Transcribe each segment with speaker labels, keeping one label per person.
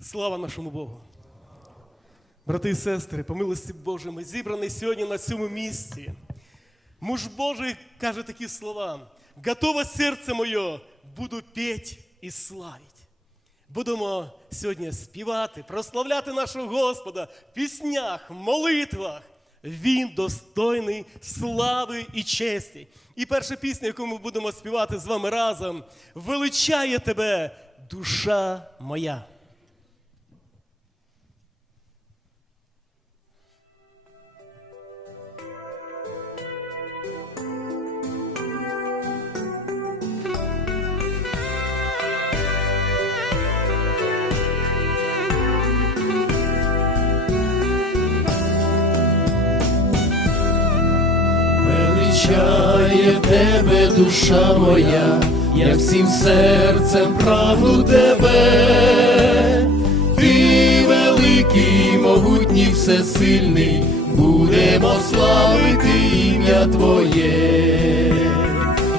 Speaker 1: Слава нашому Богу! Брати і сестри, по милості Божій, ми зібрані сьогодні на цьому місці. Муж Божий каже такі слова: готове серце моє, буду петь і славить. Будемо сьогодні співати, прославляти нашого Господа в піснях, молитвах. Він достойний слави і честі. І перша пісня, яку ми будемо співати з вами разом, величає тебе, душа моя.
Speaker 2: Величає тебе, душа моя, я всім серцем прагну тебе, ти великий, могутній, всесильний, будемо славити ім'я Твоє,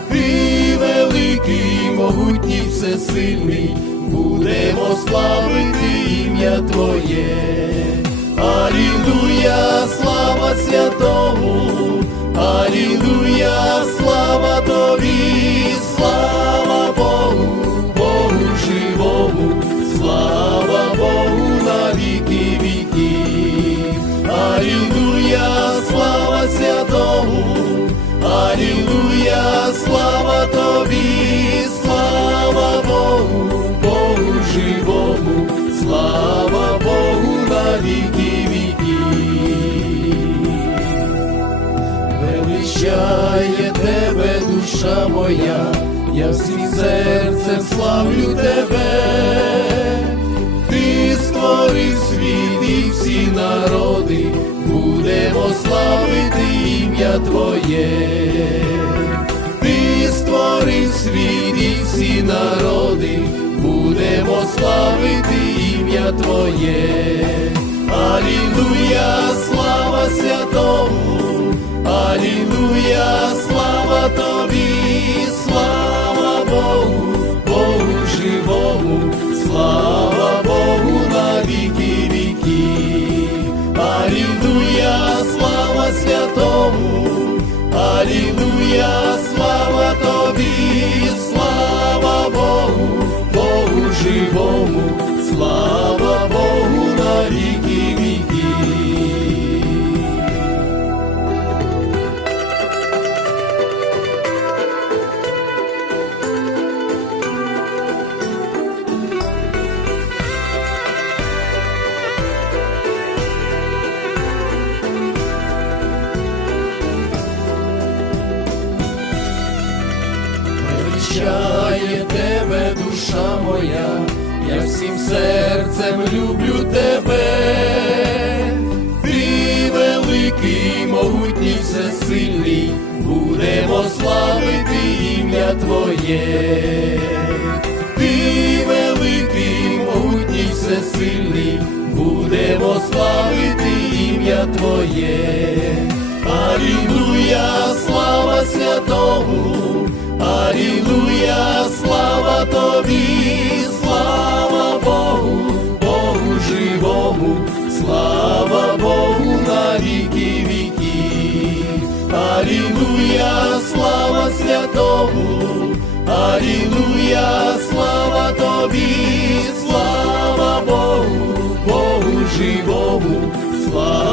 Speaker 2: ти великий, могутній, всесильний, будемо славити ім'я Твоє. Алілуя, слава святому, Алілуя, слава святому, Алілуя, слава тобі, слава Богу, Богу живому, слава Богу на віки віків. Величає тебе, душа моя, я всім серцем славлю тебе, Твоє, ти створив світ і всі народи, будемо славити ім'я Твоє. Алілуя, слава святому, Алілуя, Величає тебе, душа моя, я всім серцем люблю тебе, ти великий, могутній, всесильний, будемо славити ім'я Твоє, ти великий, могутній, всесильний, будемо славити ім'я Твоє. Алілуя, слава слава Богу на віки віків. Алілуя, слава святому, Алілуя, слава тобі, слава Богу, Богу живому, слава